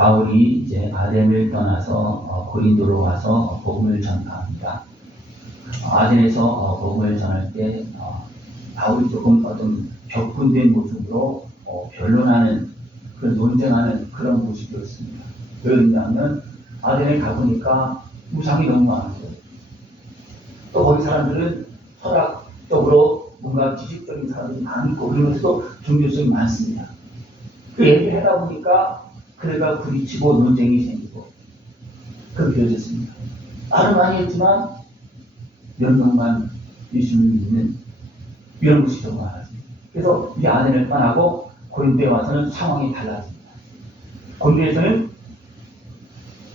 바울이 이제 아덴을 떠나서 고린도로 와서 복음을 전파합니다. 아덴에서 복음을 전할 때 바울이 조금 어떤 격분된 모습으로 변론하는 그런 논쟁하는 그런 모습이었습니다. 왜냐하면 아덴에 가보니까 우상이 너무 많았어요. 또 거기 사람들은 철학적으로 뭔가 지식적인 사람들이 많고 그러면서도 종교성이 많습니다. 그 얘기를 하다 보니까 그래가 부딪히고 논쟁이 생기고 그렇게 되었습니다. 말은 많이 했지만 몇 명만 예수를 믿는 이런 것이 더 많았습니다. 그래서 이 아덴을 떠나고 고린도에 와서는 상황이 달라집니다. 고린도에서는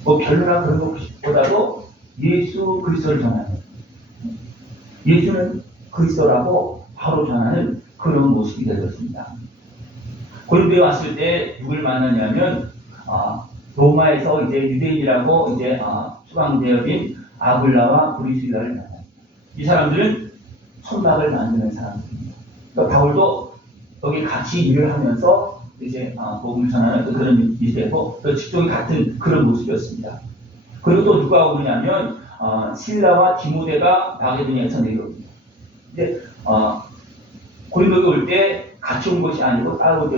뭐 별로나 그런 것보다도 예수 그리스도를 전하는, 예수는 그리스도라고 바로 전하는 그런 모습이 되었습니다. 고린도에 왔을 때 누굴 만나냐면 로마에서 이제 유대인이라고 이제 수강되어진 아굴라와 브리스라를 만납니다. 이 사람들은 천막을 만드는 사람들입니다. 그러니까 바울도 여기 같이 일을 하면서 이제 복음을 전하는 그런 일이 되고 또 직종이 같은 그런 모습이었습니다. 그리고 또 누가 오느냐면 실라와 디모데가 마게도니아에서 내려옵니다. 이제 고린도에 올 때 같이 온 것이 아니고 따로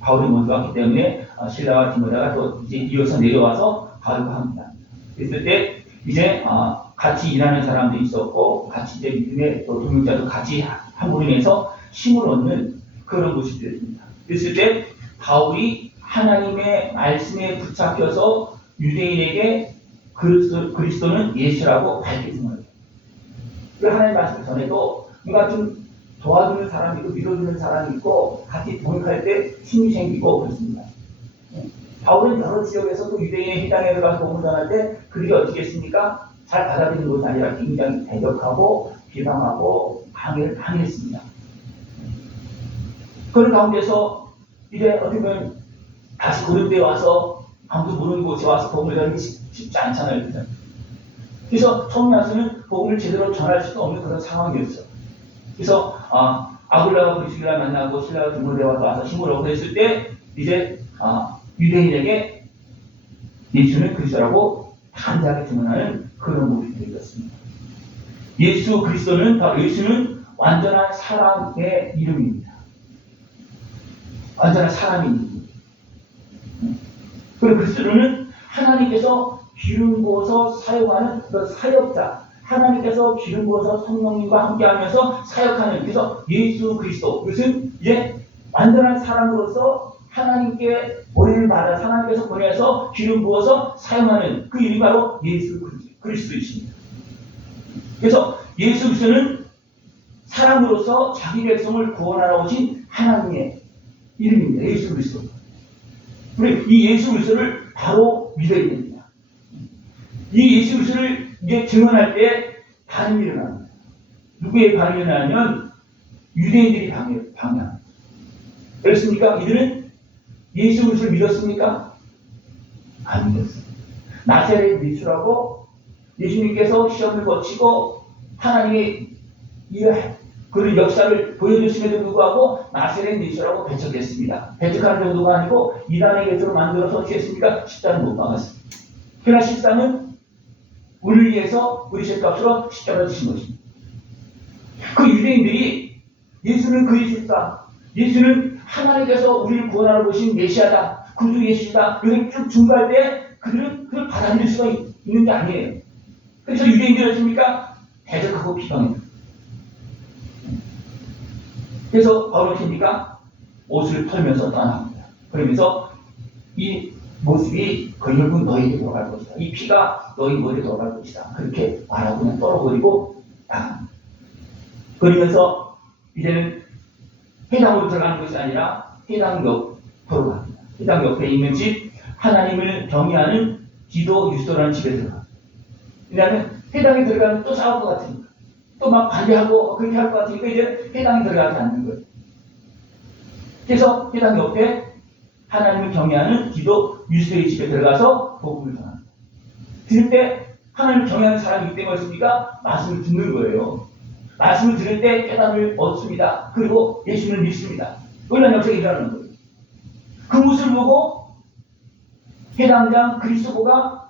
바울이 먼저 왔기 때문에 실라와 디모데가 또 이제 이어서 내려와서 가려고 합니다. 그랬을 때 이제 같이 일하는 사람도 있었고 같이 이제 믿음의 또 동역자도 같이 함으로 인해서 힘을 얻는 그런 모습이었습니다. 그랬을 때 바울이 하나님의 말씀에 붙잡혀서 유대인에게 그리스도는 예수라고 밝히는 거예요. 그 하나님의 말씀을 전해도 뭔가 좀 도와주는 사람이 있고 믿어주는 사람이 있고 같이 동역할 때 힘이 생기고 그렇습니다. 바울은 여러 지역에서 또 유대인의 회당에 들어가서 복음을 전할 때 그들이 어떻게 했습니까? 잘 받아들이는 것이 아니라 굉장히 대적하고 비방하고 방해를 많이 했습니다. 그런 가운데서 이제 어떻게 보면 다시 고린도에 와서 아무도 모르는 곳에 와서 복음을 전하기 쉽지 않잖아요. 그래서 처음에 와서는 복음을 제대로 전할 수도 없는 그런 상황이었어요. 그래서 아굴라와 브리스길라 만나고 실라와 디모데와 와서 힘을 얻고 했을 때 이제 유대인에게 예수는 그리스도라고 단단하게 증언하는 그런 모습이 되었습니다. 예수 그리스도는 바로 예수는 완전한 사람의 이름입니다. 완전한 사람의 이름입니다. 그리고 그리스도는 하나님께서 기름 부어서 사용하는 그 사역자, 하나님께서 기름 부어서 성령님과 함께하면서 사역하는, 그래서 예수 그리스도, 그것은 이제 완전한 사람으로서 하나님께 머리를 받아 하나님께서 보내서 기름 부어서 사용하는 그 이름이 바로 예수 그리스도이십니다. 그래서 예수 그리스도는 사람으로서 자기 백성을 구원하러 오신 하나님의 이름입니다. 예수 그리스도. 우리 이 예수 그리스도를 바로 믿어야 됩니다. 이 예수 그리스도를 이제 증언할 때 반응이 일어납니다. 누구의 반응이 일어나냐면 유대인들이 방해합니다. 그렇습니까? 이들은 예수 그리스도를 믿었습니까? 안 믿었어요. 나사렛 예수라고 예수님께서 시험을 거치고 하나님의 그런 역사를 보여주심에도 불구하고 나사렛 예수라고 배척했습니다. 배척하는 정도가 아니고 이단의 예수로 만들어서 어떻게 했습니까? 십자가를 못 박았습니다. 그러나 십자가는 우리를 위해서 우리 죄값으로 십자가를 지신 것입니다. 그 유대인들이 예수는 그리스도다, 예수는 하나님께서 우리를 구원하러 오신 메시아다, 구주 예수다, 이렇게 쭉 증거할 때 그들은 그걸 받아들일 수가 있는 게 아니에요. 그래서 유대인들이 어떻습니까? 대적하고 비방해요. 그래서 바울은 어떻습니까? 옷을 털면서 떠납니다. 그러면서 이 모습이 결국 너희에게 돌아갈 것이다. 이 피가 너희 머리에 돌아갈 것이다. 그렇게 말하고 그냥 떨어버리고 나갑니다. 그러면서 이제는 회당으로 들어가는 것이 아니라 회당 옆으로 갑니다. 회당 옆에 있는 집, 하나님을 경외하는 기도 유스도라는 집에 들어갑니다. 왜냐하면 회당에 들어가면 또 싸울 것 같으니까, 또 막 반대하고 그렇게 할 것 같으니까 이제 회당에 들어가지 않는 거예요. 그래서 회당 옆에 하나님을 경외하는 기도 유스도의 집에 들어가서 복음을 전합니다. 들을 때 하나님을 경외하는 사람이기 때문에 어떻습니까? 말씀을 듣는 거예요. 말씀을 들을 때 깨달음을 얻습니다. 그리고 예수를 믿습니다. 놀라운 역사가 일어나는 거예요. 그 모습을 보고 해당장 그리스도가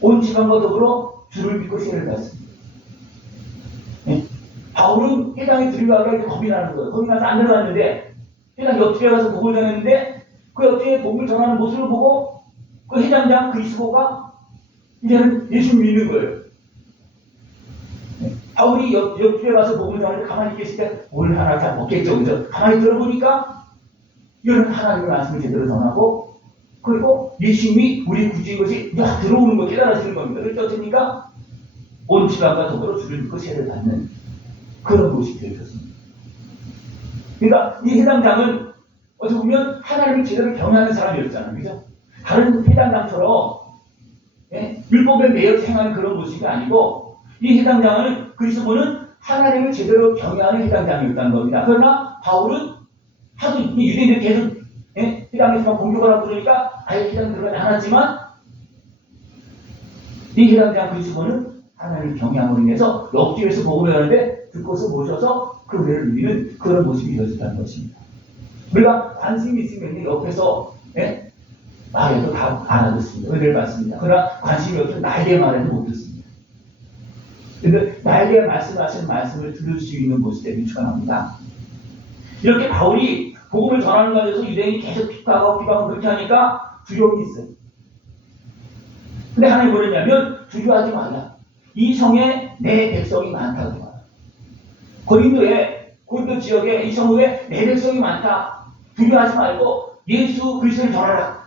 온 지방과 더불어 주를 믿고 세례를 받습니다. 네? 바울은 해당에 들어가기가 겁이 나는 거예요. 겁이 나서 안 들어갔는데 해당 옆집에 가서 복음을 전했는데 그 옆집에 복음을 전하는 모습을 보고 그 해당장 그리스도가 이제는 예수 믿는 거예요. 네? 바울이 옆집에 가서 복음을 전하는데 가만히 계실 때 뭘 하나 잘 먹겠죠. 그죠? 가만히 들어보니까 이거는 하나님의 말씀을 제대로 전하고 그리고 예수님이 우리 구주인 것이 막 들어오는 거 깨달아지는 겁니다. 그래서 어떻습니까? 온 지방과 더불어 주를 믿고 세례를 받는 그런 모습이 되어졌습니다. 그러니까 이 해당장은 어떻게 보면 하나님을 제대로 경외하는 사람이었잖아요. 그죠? 다른 해당장처럼 율법에 매여 행하는 그런 모습이 아니고 이 해당장은 그리스도는 하나님을 제대로 경외하는 해당장이었다는 겁니다. 그러나 바울은 하도 유대인들이 계속 해당에서만 공격을 하고 그러니까 아예 해당 들어가지 않았지만 이 해당장 그리스도는 하나님을 경외함으로 인해서 옆집에서 복음을 하는데 듣고서 모셔서 그 은혜를 누리는 그런 모습이 이어졌다는 것입니다. 우리가 관심이 있으면 옆에서 말해도 다 알아듣습니다. 은혜를 받습니다. 그러나 관심이 없으면 나에게 말해도 못 듣습니다. 그런데 나에게 말씀하시는 말씀을 들을 수 있는 모습에 비추어납니다. 이렇게 바울이 복음을 전하는 가운데서 유대인이 계속 비방하고 그렇게 하니까 두려움이 있어요. 근데 하나님이 뭐랬냐면 두려워하지 말라. 이 성에 내 백성이 많다고 말해요. 고린도 지역에 이 성에 내 백성이 많다. 두려워하지 말고 예수 그리스도를 전하라.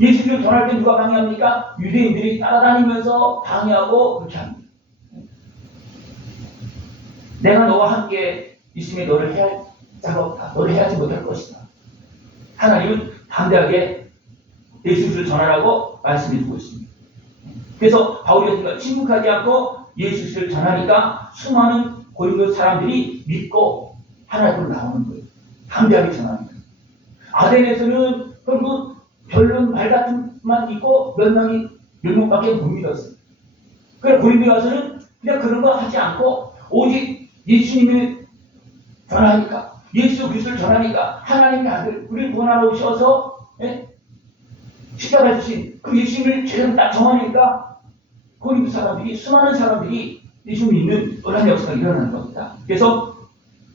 예수를 전할 때 누가 방해합니까? 유대인들이 따라다니면서 방해하고 그렇게 합니다. 내가 너와 함께 있으면 너를 해야 자가 없다. 너를 해하지 못할 것이다. 하나님은 담대하게 예수를 전하라고 말씀해 주고 있습니다. 그래서 바울이 침묵하지 않고 예수를 전하니까 수많은 고린도 사람들이 믿고 하나님으로 나오는 거예요. 담대하게 전하는 거예요. 아덴에서는 결국 별론 말 같은 만 있고 몇 명밖에 못 믿었어요. 그래서 고린도에 와서는 그냥 그런 거 하지 않고 오직 예수님을 전하니까 예수 그리스도를 전하니까 하나님의 아들 우리를 구원하러 오셔서 십자가에 주신 그 예수님을 제대로 딱 정하니까 고린도 사람들이 수많은 사람들이 예수 믿는 놀라운 역사가 일어나는 겁니다. 그래서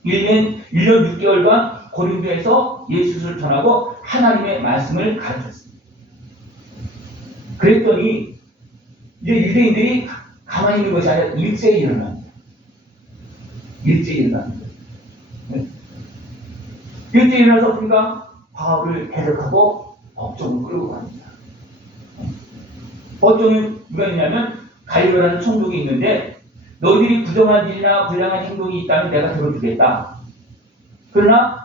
1년 6개월간 고린도에서 예수를 전하고 하나님의 말씀을 가르쳤습니다. 그랬더니 이제 유대인들이 가만히 있는 것이 아니라 일제히 일어납니다. 일제히 일어납니다. 일제히 일어나서 우리가 바울을 대적하고 법정을 끌고 갑니다. 법정에 누가 있냐면 가이오라는 총독이 있는데 너희들이 부정한 일이나 불량한 행동이 있다면 내가 들어주겠다. 그러나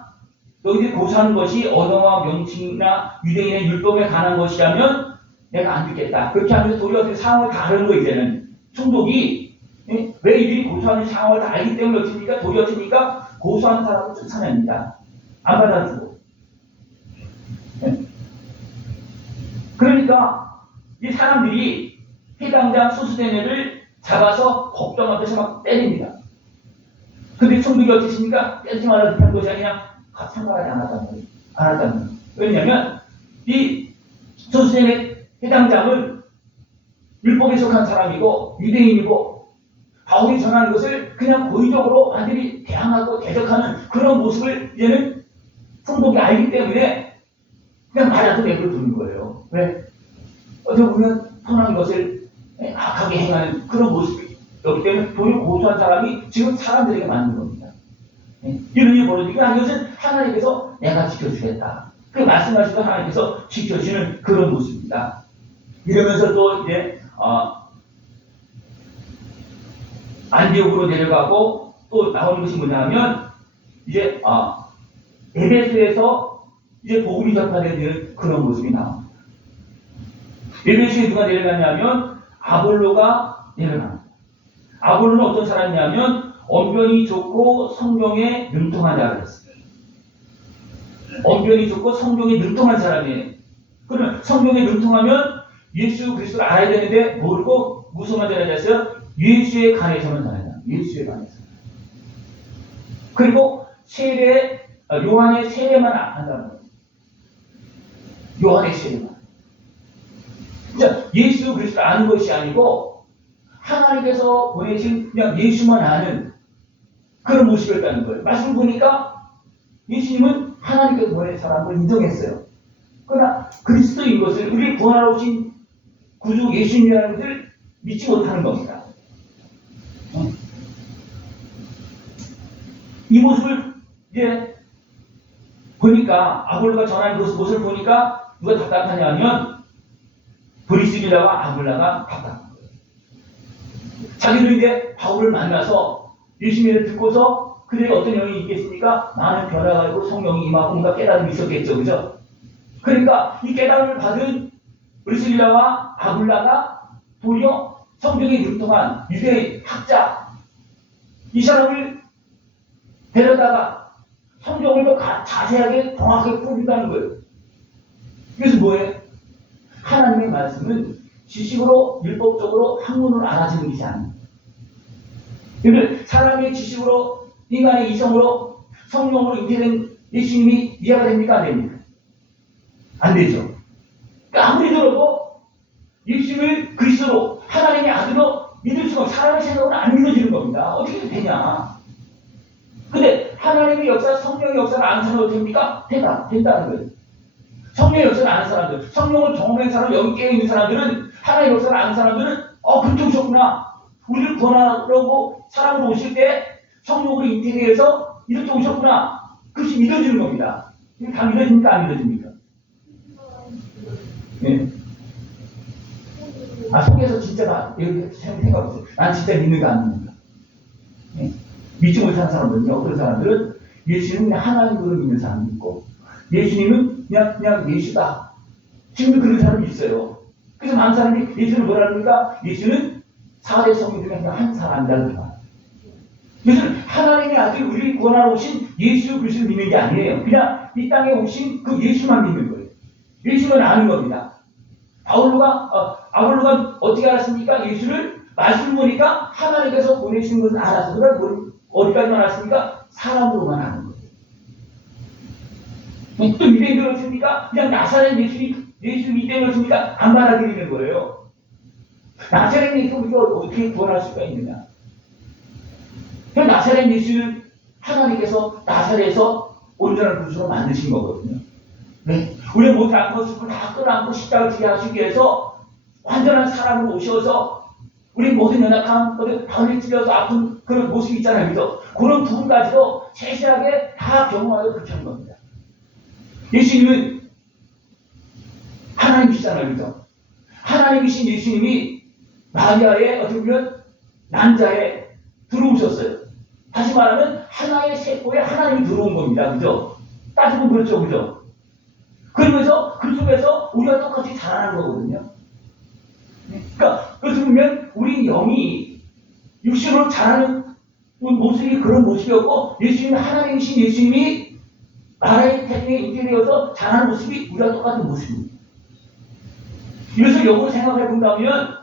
너희들이 고소하는 것이 언어와 명칭이나 유대인의 율법에 관한 것이라면 내가 안 듣겠다. 그렇게 하면서 도리어 상황을 다 아는 거 이제는 총독이 왜 이들이 고소하는 상황을 다 알기 때문에 어떻습니까? 도리어 어떻습니까? 고소하는 사람을 쫓아냅니다. 안 받아주고. 그러니까 이 사람들이 해당장 수수된 애를 잡아서 법정 앞에서 막 때립니다. 근데 총독이 어떻습니까? 때리지 말라고 한 것이 아니라 생각하지 않았다는 거예요. 왜냐하면 이 수수된 해당장은 율법에 속한 사람이고 유대인이고 바울이 전하는 것을 그냥 고의적으로 완전히 대항하고 대적하는 그런 모습을 이제는 총독이 알기 때문에 그냥 말아도 내버려 두는 거예요. 왜? 어떻게 보면 선한 것을 악하게 행하는 그런 모습이 없기 때문에 도리어 고소한 사람이 지금 사람들에게 맞는 겁니다. 이런 일이 벌어지니까 이것은 하나님께서 내가 지켜주겠다. 그 말씀하시던 하나님께서 지켜주시는 그런 모습입니다. 이러면서 또 이제 안디옥으로 내려가고 또 나오는 것이 뭐냐면 이제 에베소에서 이제 복음이 전파되는 그런 모습이 나옵니다. 에베소에 누가 내려가냐면 아볼로가 내려갑니다. 아볼로는 어떤 사람이냐면 언변이 좋고 성경에 능통한 자가 됐어요. 언변이 좋고 성경에 능통한 사람이에요. 그러면 성경에 능통하면 예수 그리스도를 알아야 되는데 모르고 무슨만 전해야 됐어요? 예수에 관해서만 전해야 예수에 관해서. 그리고 세례, 요한의 세례만 한다는 거예요. 요한의 세례만. 자, 예수 그리스도를 아는 것이 아니고 하나님께서 보내신 그냥 예수만 아는 그런 모습이었다는 거예요. 말씀 보니까 예수님은 하나님께서 보낸 사람을 인정했어요. 그러나 그리스도인 것을, 우리를 구원하러 오신 구주 예수님이라는 것을 믿지 못하는 겁니다. 이 모습을 이제 보니까, 아볼로가 전한 모습을 보니까 누가 답답하냐면 브리스길라와 아굴라가 답답한 거예요. 자기도 이제 바울을 만나서 예수님을 듣고서 그들에게 어떤 영이 있겠습니까? 많은 변화가 있고 성령이 임하고 뭔가 깨달음이 있었겠죠. 그죠? 그러니까 이 깨달음을 받은 브리스길라와 아굴라가 도리어 성경에 융통한 유대 학자, 이 사람을 데려다가 성경을 더 자세하게 정확하게 풀어준다는 거예요. 그래서 뭐예요? 하나님의 말씀은 지식으로 율법적으로 학문으로 알아지는 것이 아닙니다. 그런데 사람의 지식으로, 인간의 이성으로, 성령으로 잉태된 예수님이 이해가 됩니까? 안 됩니까? 안 되죠. 그러니까 아무리 들어도 예수님을 그리스도로, 하나님의 아들로 믿을 수가 없고 사람의 생각으로 안 믿어지는 겁니다. 어떻게 되냐? 근데 하나님의 역사, 성령의 역사를 아는 사람은 어떻게 됩니까? 된다는 거예요. 성령의 역사를 아는 사람들, 성령을 경험한 사람, 여기 깨어있는 사람들은, 하나님의 역사를 아는 사람들은 그렇게 오셨구나. 우리를 구원하려고 사람으로 오실 때 성령으로 잉태되어서 이렇게 오셨구나. 그것이 믿어지는 겁니다. 이게 다 믿어집니까? 안 믿어집니까? 네. 속에서 진짜가 이렇게 생각했어요. 난 진짜 믿는가 안 믿는가. 네. 믿지 못하는 사람들은요, 어떤 사람들은 예수님은 그냥 하나님으로 믿는 사람이 있고, 예수님은 그냥 예수다. 지금도 그런 사람이 있어요. 그래서 많은 사람이 예수를 뭐라 합니까? 예수는 4대 성령 중에 그냥 한 사람이다. 그래서 하나님의 아들, 우리를 구원하러 오신 예수 그리스도를 믿는 게 아니에요. 그냥 이 땅에 오신 그 예수만 믿는 거예요. 예수만 아는 겁니다. 아볼로가 어떻게 알았습니까? 예수를 말씀 보니까 하나님께서 보내신 것을 알아서. 그러니까 어디까지만 알았습니까? 사람으로만 아는 거예요. 또 유대인들 어떻습니까? 그냥 나사렛 예수 믿는 것입니까? 안 받아들이는 거예요. 나사렛 예수 우리가 어떻게 구원할 수가 있느냐? 나사렛 예수를 하나님께서 나사렛에서 온전한 구주로 만드신 거거든요. 네. 우리가 모든 악한 것을 다 끌어안고 십자가를 지게 하시기 위해서 완전한 사람으로 오셔서 우리 모든 연약함, 바울이 찔려서 아픈 그런 모습이 있잖아요. 그죠? 그런 부분까지도 세세하게 다 경험하고 그렇게 하는 겁니다. 예수님은 하나님이시잖아요. 그죠? 하나님이신 예수님이 마리아의 어떻게 보면 난자에 들어오셨어요. 다시 말하면 하나의 세포에 하나님이 들어온 겁니다. 그죠? 따지면 그렇죠. 그죠? 그러면서 그 속에서 우리가 똑같이 자라는 거거든요. 그러니까 그렇게 보면 우리 영이 육신으로 자라는 모습이 그런 모습이었고, 예수님은 하나님이신 예수님이 나라의 태중에 잉태되어서 자라는 모습이 우리가 똑같은 모습입니다. 그래서 역으로 생각해 본다면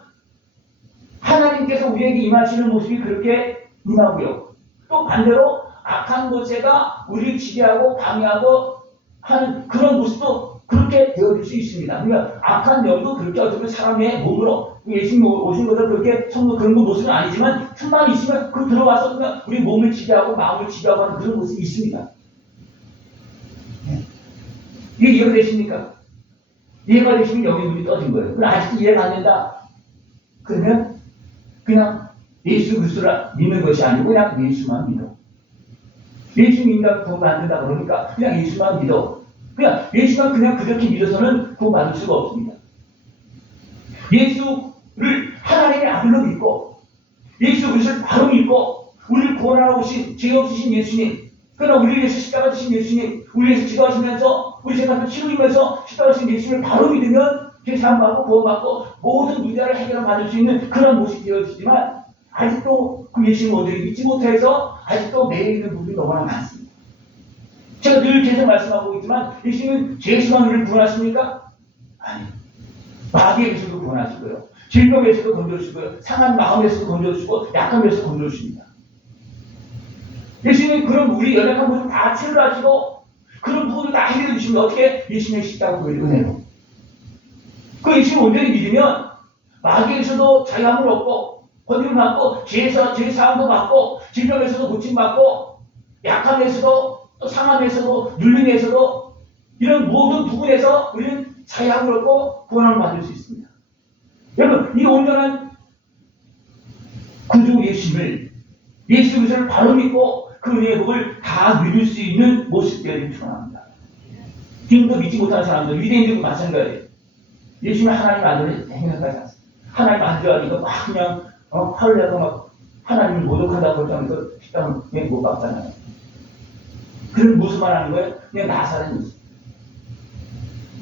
하나님께서 우리에게 임하시는 모습이 그렇게 임하고요. 또 반대로 악한 것에가 우리를 지배하고 방해하고 하는 그런 모습도 그렇게 되어질 수 있습니다. 그러니까 악한 영도 그렇게 어떻게 사람의 몸으로, 예수님 오신 것은 그렇게 성도 그런 모습은 아니지만 틈만 있으면 그 들어와서 그냥 우리 몸을 지배하고 마음을 지배하고 하는 그런 모습이 있습니다. 이게 이해가 되십니까? 이해가 되시면 여기 눈이 떠진 거예요. 그럼 아직도 이해가 안 된다. 그러면 그냥 예수 그리스도를 믿는 것이 아니고 그냥 예수만 믿어. 예수 믿는다고 구원받는다 그러니까 그냥 예수만 믿어. 그냥 예수만 그냥 그렇게 믿어서는 구원받을 수가 없습니다. 예수를 하나님의 아들로 믿고 예수 그리스도를 바로 믿고 우리를 구원하러 오신 죄 없으신 예수님, 그러나 우리를 위해서 십자가 지신 예수님, 우리를 위해서 기도하시면서 우리 생각을 치루면서 십자가 지신 예수님을 바로 믿으면 죄 사함받고 구원받고 모든 문제를 해결받을 수 있는 그런 모습이 되어지지만 아직도 그 예수님을 온전히 믿지 못해서 아직도 내에 있는 부분이 너무나 많습니다. 제가 늘 계속 말씀하고 있지만 예수님은 죄에서만 우리를 구원하십니까? 아니, 마귀에게서도 구원하시고요, 질병에서도 건져주시고요, 상한 마음에서도 건져주시고 약함에서도 건져주십니다. 예수님은 그런 우리 연약한 모습 다 치료하시고 그런 부분을 다 해결해 주시면 어떻게 예수님의 십자가 보여주네요 그 예수님 온전히 믿으면 마귀에서도 자유함을 얻고 권위를 받고 죄사함도 받고 질병에서도 고침받고 약함에서도 또 상함에서도 눌림에서도 이런 모든 부분에서 우리는 자유함을 얻고 구원함을 받을 수 있습니다. 여러분 이 온전한 구주 예수님을 예수 그리스도를 바로 믿고 그 은혜의 복을 다 누릴 수 있는 모습들을 추원합니다. 지금도 믿지 못하는 사람들 유대인들도 마찬가지예요. 예수님은 하나님 아들을 생각하지 않습니다. 하나님 아들이니까 막 그냥 화를 내고 막 하나님을 모독한다고 그러면서 십자가에 못 박잖아요. 그런 모습만 하는 거예요. 그냥 나사렛 예수.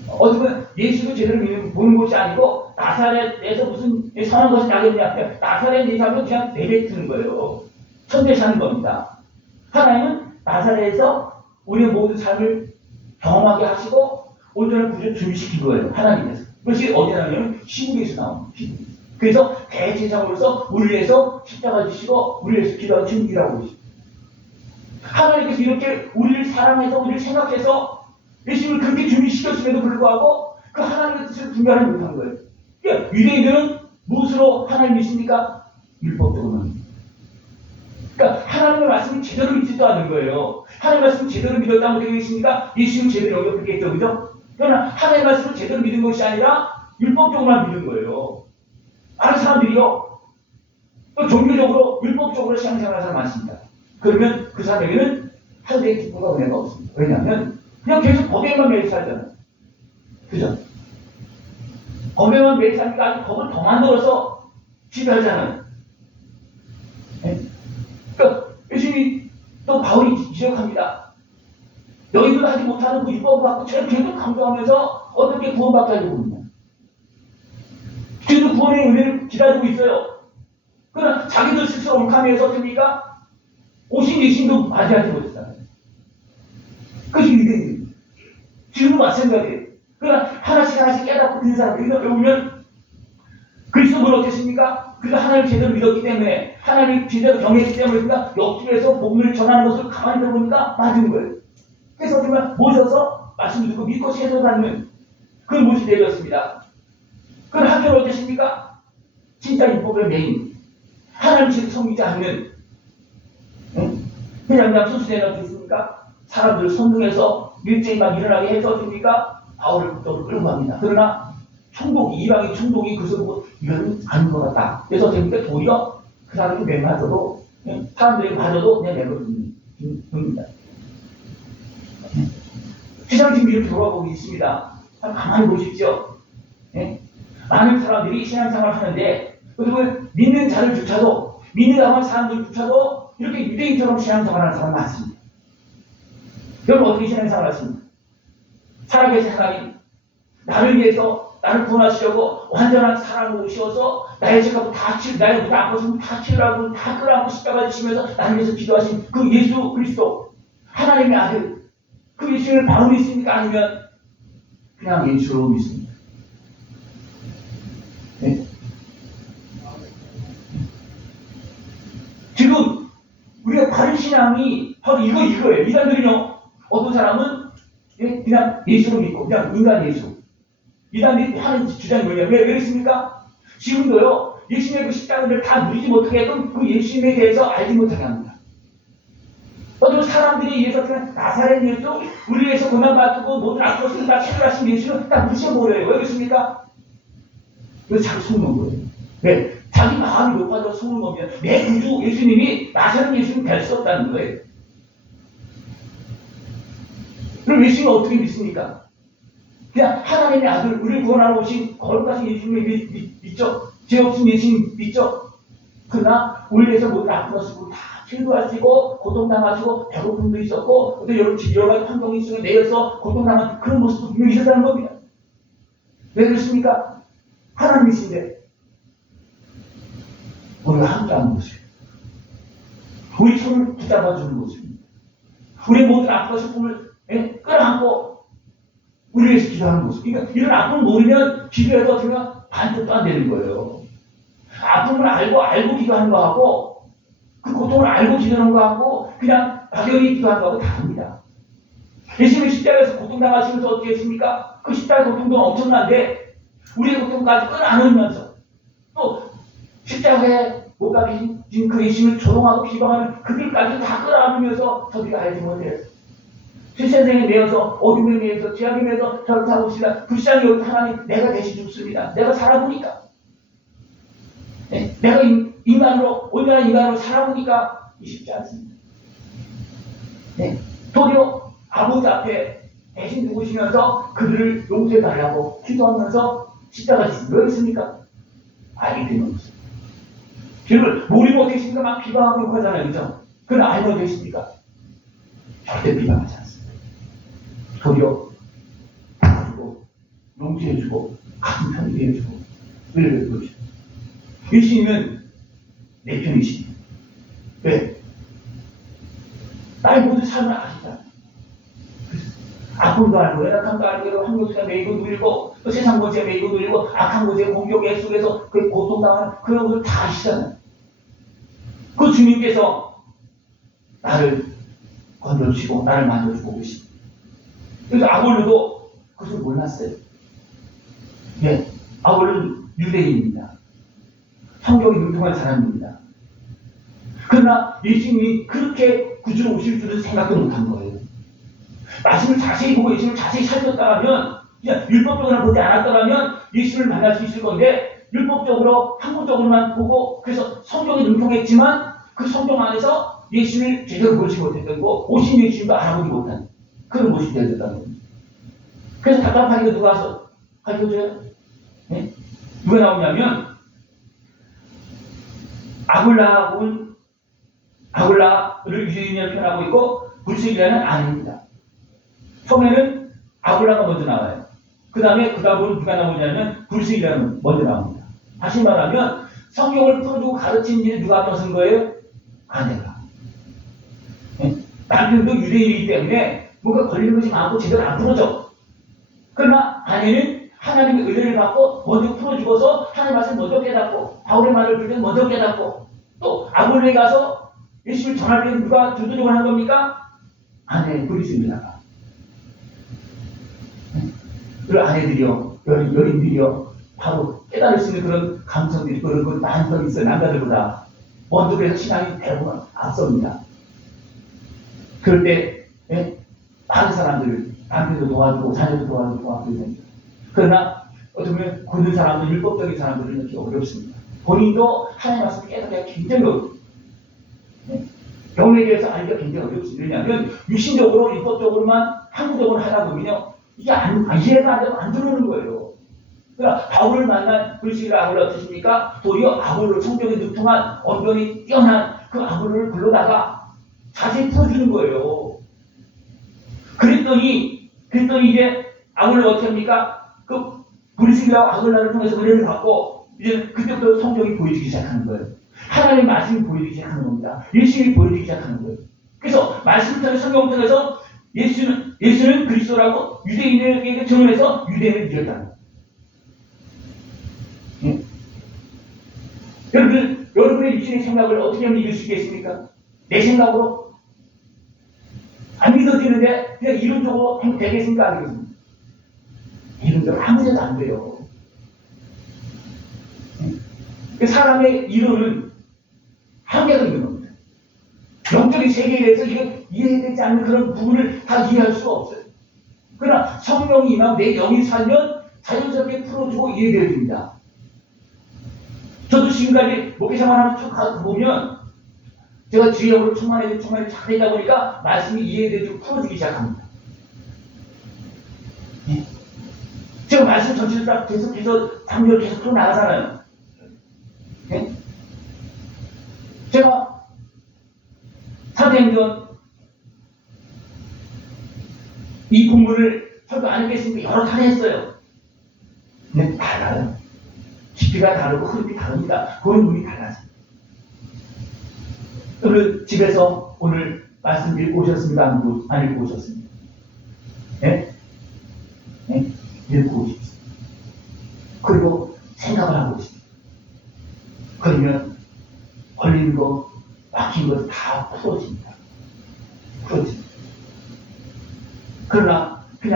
어쩌면 예수도 제대로 보는 것이 아니고 나사렛에서 무슨 선한 것이 나겠냐. 나사렛 예수하면 그냥 내뱉는 거예요. 천대 사는 겁니다. 하나님은 나사렛에서 우리의 모든 삶을 경험하게 하시고 온전한 구주를 준비시킨 거예요. 하나님께서. 그것이 어디 나오냐면 시국에서 나옵니다. 그래서 대제사장으로서 우리를 위해서 십자가 지시고 우리를 위해서 기도하는 준비라고 하시죠. 하나님께서 이렇게 우리를 사랑해서 우리를 생각해서 예수님을 그렇게 준비시켰음에도 불구하고 그 하나님의 뜻을 분별하지 못한 거예요. 그러니까 유대인들은 무엇으로 하나님을 믿습니까? 율법적으로는. 그러니까 하나님의 말씀을 제대로 믿지도 않는 거예요. 하나님의 말씀을 제대로 믿었다면 어떻게 되겠습니까? 예수님을 제대로 영접했겠죠. 그죠? 그러나 하나님의 말씀을 제대로 믿은 것이 아니라 율법적으로만 믿은 거예요. 많은 사람들이요. 또 종교적으로 율법적으로 신앙생활하는 사람 많습니다. 그러면 그 사람에게는 하루의 기쁨과 은혜가 없습니다. 왜냐하면 그냥 계속 법에만 매일 살잖아요. 그죠? 법에만 매일 사니까 아주 법을 더 만들어서 지배하잖아요. 네? 그러니까 예수님이 또 바울이 지적합니다. 너희들 하지 못하는 그 율법을 갖고 저를 계속 강조하면서 어떻게 구원받게 하려고 합니다. 그래도 구원의 은혜를 기다리고 있어요. 그러나 자기들 스스로 옳감해서 어떻습니까? 오신 예수님도 맞이하지 못했잖아요. 그것이 유대인입니다. 지금도 마찬가지예요. 그러나 하나씩 깨닫고 있는 사람들이 배우면 그리스도를 어땠습니까? 그가 하나님을 제대로 믿었기 때문에 하나님을 제대로 경외했기 때문에 그가 옆집에서 복음을 전하는 것을 가만히 들어보니까 맞은 거예요. 그래서 정말 모셔서 말씀 듣고 믿고 세도받는 그 모습이 되었습니다. 그런 학교는 어땠습니까? 진짜 율법의 메인 하나님 즉 섬기지 않는 그냥 수수대는 어떻습니까? 사람들 선동해서 일제히 막 일어나게 해서 줍니까? 바울을 또 끌고 갑니다. 그러나 총독이 이방인 총독이 그것을 보고 이거는 아닌 것 같다. 그래서 어떻습니까? 도리어 그 사람이 맹하셔도 사람들이 맞아도 그냥 내버려둡니다. 세상 지금 이렇게 돌아보고 있습니다. 가만히 보십시오. 많은 사람들이 신앙생활을 하는데 그리고 믿는 자들조차도 믿는다고 하는 사람들조차도 이렇게 유대인처럼 신앙생활하는 사람 많습니다. 여러분 어떻게 신앙생활 하십니까? 살아계신 하나님 나를 위해서 나를 구원하시려고 완전한 사랑으로 오셔서 나의 죄값을 다 치르 나의 모든 아픔을 다 치르라고 다 끌어안고 십자가 지시면서 나를 위해서 기도하신 그 예수 그리스도 하나님의 아들 그 예수를 바로 믿습니까? 아니면 그냥 예수로 믿습니까? 네? 지금 우리가 바른 신앙이 바로 이거예요. 이 사람들은요, 어떤 사람은 그냥 예수로 믿고 그냥 인간 예수. 이 사람들이 하는 주장이 뭐냐? 왜 그랬습니까? 지금도요, 예수님의 그 십자가를 다 누리지 못하게 했던 그 예수님에 대해서 알지 못하게 합니다. 어떤 사람들이 위해서 그냥 나사렛 예수, 우리 위해서 고난받고 모든 악것을 다 치료하신 예수를 다 무시해버려요. 왜 그렇습니까? 이거 자기 속는 거예요. 네, 자기 마음이 높아져 속는 겁니다. 내 구주 예수님이 나사렛 예수님 될 수 없다는 거예요. 그럼 예수님을 어떻게 믿습니까? 그냥 하나님의 아들, 우리를 구원하러 오신 거룩하신 예수님을 믿죠. 죄 없은 예수님 믿죠. 그러나 우리 위해서 모든 아픈 것을 다 치료하시고 고통당하시고 배고픔도 있었고 또 여러 가지 환경이 속에 내려서 고통당한 그런 모습도 분명히 있었다는 겁니다. 왜 그렇습니까? 하나님이신데 우리가 함께하는 모습입니다. 우리 손을 붙잡아주는 모습입니다. 우리의 모든 아픔과 슬픔을 끌어안고 우리 위해서 기도하는 모습. 그러니까 이런 아픔을 모르면 기도해도 어쩌면 반쪽도 안 되는 거예요. 아픔을 알고 기도하는 거하고 그 고통을 알고 기도하는 거하고 그냥 막연히 기도하는 거하고 다릅니다. 예수님이 십자가에서 고통당하시면서 어떻게 했습니까? 그 십자가 고통도 엄청난데 우리의 고통까지 끌어안으면서 또 십자가에 못 박히신 그 예수님을 조롱하고 비방하는 그들까지 다 끌어안으면서 저들이 알지 못해요. 실생생에 매여서 어둠에 매여서 죄악에 매여서 저를 잡으시다 불쌍히 여기 하나님 내가 대신 죽습니다. 내가 살아보니까 네, 내가 인간으로 온전한 인간으로 살아보니까 쉽지 않습니다. 네, 도리어 아버지 앞에 대신 죽으시면서 그들을 용서해달라고 기도하면서 십자가 지신 왜 있습니까? 알기 때문에 그걸 모르 못했으니까 막 비방하고 욕하잖아요. 그죠? 그걸 알고 계십니까? 절대 비방하지 않습니다. 도리어 도와주고 용서해주고 같은 편이 되어주고 그를 보여주고 예수님은 내 편이십니다. 왜? 나의 모든 삶을 아시잖아요. 아픔도 알고 연약함도 알고 환경수가 매이고 누리고 또 세상 것에 매이고 누리고 악한 것에 공격의 속에서 그 고통당하는 그런 것을 다 아시잖아요. 그 주님께서 나를 건져주시고 나를 만져주고 계십니다. 그래서 아볼로도 그것을 몰랐어요. 네, 아볼로는 유대인입니다. 성경이 능통한 사람입니다. 그러나 예수님이 그렇게 구주로 오실 줄은 생각도 못한 거예요. 말씀을 자세히 보고 예수님을 자세히 살폈다면 그냥 율법적으로 보지 않았더라면 예수님을 만날 수 있을 건데 율법적으로 한국적으로만 보고 그래서 성경이 능통했지만 그 성경 안에서 예수님을 제대로 보지 못했던 거 오신 예수님도 알아보지 못한 그런 모습이 되었다는 겁니다. 그래서 답답하게 누가 와서 가르쳐줘요? 네? 누가 나오냐면 아굴라를 유대인이라 표현하고 있고 불식이라는 아내입니다. 처음에는 아굴라가 먼저 나와요. 그 다음으로 누가 나오냐면 불식이라는 먼저 나옵니다. 다시 말하면 성경을 풀어주고 가르친 일이 누가 앞서선 거예요? 아내가. 네? 남편도 유대인이기 때문에 뭔가 걸리는 것이 많고 제대로 안 풀어져. 그러나 아내는 하나님의 은혜를 받고 먼저 풀어주고서 하나님의 말씀을 먼저 깨닫고 바울의 말을 들을 때 먼저 깨닫고 또 아굴레에 가서 예수를 전할 때 누가 주도적으로 한 겁니까? 아내 브리스입니다. 그 아내들이요, 여인들이요, 바로 깨달을 수 있는 그런 감성들이 그런 건 많이 더 있어요. 남자들보다. 먼저 그래서 신앙이 대부분 앞섭니다. 그럴 때 많은 사람들을 남편도 도와주고 자녀도 도와주고 됩니다. 그러나 어떻게 보면 굳은 사람들, 율법적인 사람들은 이렇게 어렵습니다. 본인도 하나님 말씀을 깨닫기가 굉장히 어렵습니다. 영에 대해서 알기가 굉장히 어렵습니다. 왜냐하면 유신적으로, 율법적으로만 한국적으로 하다 보면요. 이게 이해가 안 되면 안 들어오는 거예요. 그러니까 바울을 만난 불식을 아굴라 어떠십니까? 도리어 아굴로 성격이 능통한 언변이 뛰어난 그 아굴로를 불러다가 자세히 풀어주는 거예요. 그랬더니 이제 아굴라가 어떻게 합니까? 그 불식이라고 아굴라를 통해서 은혜를 받고 이제 그때부터 성경이 보여지기 시작하는 거예요. 하나님의 말씀이 보여지기 시작하는 겁니다. 예수님이 보여지기 시작하는 거예요. 그래서 말씀을 통해서 성경을 통해서 예수는 그리스도라고 유대인에게 증언해서 유대인을 이겼다는 거예요. 여러분의 육신의 생각을 어떻게 하면 이길 수 있겠습니까? 내 생각으로? 안 믿어지는데 그냥 이론적으로 하면 되겠습니까? 안 되겠습니까? 이론적으로 아무데도 안 돼요. 사람의 이론은 한계가 있는 겁니다. 영적인 세계에 대해서 이거 이해되지 않는 그런 부분을 다 이해할 수가 없어요. 그러나 성령이 임하면 내 영이 살면 자연스럽게 풀어주고 이해되어집니다. 저도 지금까지 목회 생활하면서 쭉 가보면 제가 주의 영으로 충만해지고 잘되다 보니까 말씀이 이해되고 풀어지기 시작합니다. 제가 말씀 전체를 딱 계속해서 장면을 계속 풀어나가잖아요. 제가 사도행전 이 공부를 설교 안 했겠습니까? 여러 차례 했어요. 근데 달라요. 깊이가 다르고 흐름이 다릅니다. 보는 눈이 달라요. 오늘 집에서 오늘 말씀 읽고 오셨습니다? 안 읽고 오셨습니다? 네? 네? 읽고 오십시오. 그리고 생각을 하고 있습니다. 그러면 걸리는 거, 막힌 것 다 풀어집니다. 풀어집니다.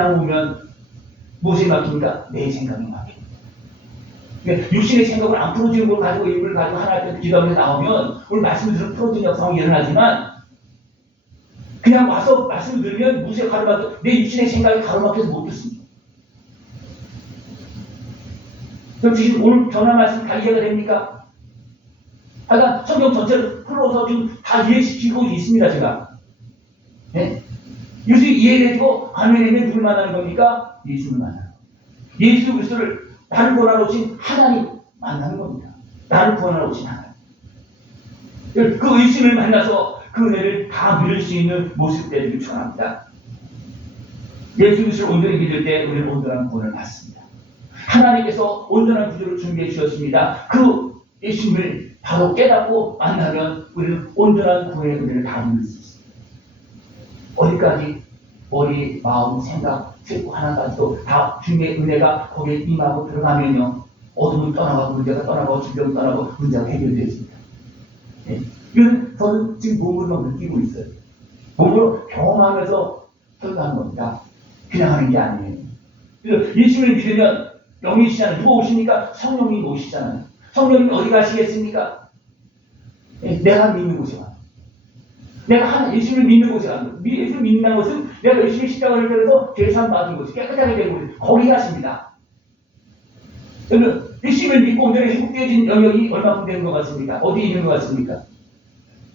하나님 보면 무엇에 맡깁니까? 내 생각에 맡깁니다. 그러니까 육신의 생각을 안 풀어지는 걸 가지고 입을 가지고 하나님께 기도하면서 나오면 오늘 말씀을 들으면 풀어지는 역상이 일어나지만 그냥 와서 말씀을 들으면 무엇에 가로막혀 내 육신의 생각에 가로막혀서 못 듣습니다. 그럼 지금 오늘 전화 말씀 다 이해가 됩니까? 하여간 성경 전체를 풀어서 지금 다 이해시키고 있습니다, 제가. 네? 이것을 이해해가지고 아멘에는 누굴 만나는 겁니까? 예수를 만나는 겁니다. 예수 그리스도를 나를 구원하러 오신 하나님 만나는 겁니다. 나를 구원하러 오신 하나님. 그 의심을 만나서 그 은혜를 다 누릴 수 있는 모습 되기를 축원합니다. 예수 그리스도를 온전히 믿을 때 우리는 온전한 구원을 받습니다. 하나님께서 온전한 구주를 준비해 주셨습니다. 그 예수님을 바로 깨닫고 만나면 우리는 온전한 구원의 은혜를 다 누릴 수 있습니다. 어디까지? 머리, 마음, 생각, 슬프 하나까지도 다 주님의 은혜가 거기에 임하고 들어가면요. 어둠은 떠나가고 문제가 떠나고 질병이 떠나고 문제가 해결되었습니다. 네. 이건 저는 지금 몸으로 느끼고 있어요. 몸으로 경험하면서 설교하는 겁니다. 그냥 하는 게 아니에요. 그래서 예수님을 믿으면 영이시잖아요. 누가 오십니까? 성령님 오시잖아요. 성령님 어디 가시겠습니까? 네. 내가 믿는 곳에 와. 내가 예수를 믿는 곳에 가. 예수를 믿는다는 것은 내가 열심히 십자가를 들어서 죄사함 받은 곳이 깨끗하게 된 곳이 거기 가십니다. 여러분 예수를 믿고 온전히 회복되어진 영역이 얼마큼 되는 것 같습니까? 어디에 있는 것 같습니까?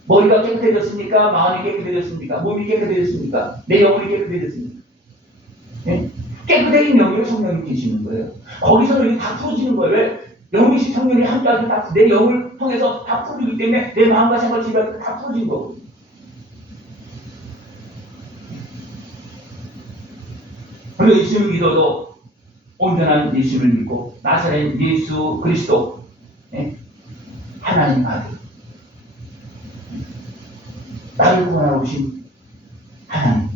머리가 깨끗해졌습니까? 마음이 깨끗해졌습니까? 몸이 깨끗해졌습니까? 내 영혼이 깨끗해졌습니까? 네? 깨끗해진 영역에 성령이 계시는 거예요. 거기서 여기 다 풀어지는 거예요. 왜? 영이신 성령이 함께하고 내 영을 통해서 다 풀어지기 때문에 내 마음과 생각을 지배할 때 다 풀어진 거고. 그리고 예수를 믿어도 온전한 예수를 믿고 나사렛 예수 그리스도 하나님 아들 나를 구원하러 오신 하나님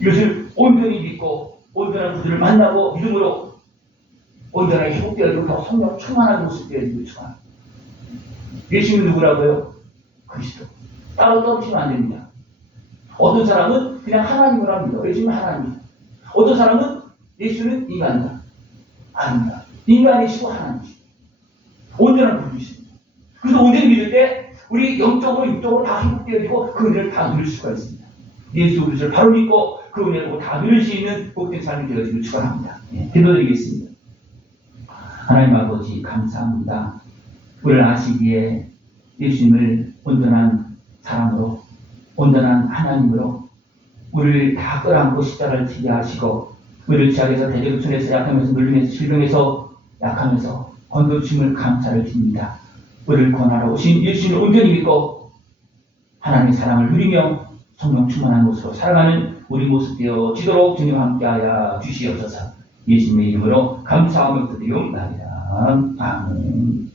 이것을 온전히 믿고 온전한 구주를 만나고 믿음으로 온전하게 회복되어지고 더 성령 충만한 모습 되어지고 충만. 예수는 누구라고요? 그리스도. 따로 떨어지면 안 됩니다. 어떤 사람은 그냥 하나님으로 합니다. 예수는 하나님입니다. 어떤 사람은 예수는 인간이다. 아닙니다. 인간이시고 하나님이시고 온전한 구주이십니다. 그래서 온전히 믿을 때 우리 영적으로 육적으로 다 회복되어지고 그 은혜를 다 누릴 수가 있습니다. 예수 그리스도를 바로 믿고 그 은혜를 다 누릴 수 있는 복된 삶이 되어지길 축원합니다. 기도드리겠습니다. 하나님 아버지 감사합니다. 우리를 아시기에 예수님을 온전한 사랑으로 온전한 하나님으로 우리를 다 끌어안고 십자가를 지게 하시고 우리를 지하에서 대적순에서 약하면서 물림에서 질병에서 약하면서 건도주심을 감사를 드립니다. 우리를 권하러 오신 예수님을 온전히 믿고 하나님의 사랑을 누리며 성령 충만한 모습으로 살아가는 우리 모습 되어지도록 주님 함께하여 주시옵소서. 예수님의 이름으로 감사하며 드리옵나이다. 아멘.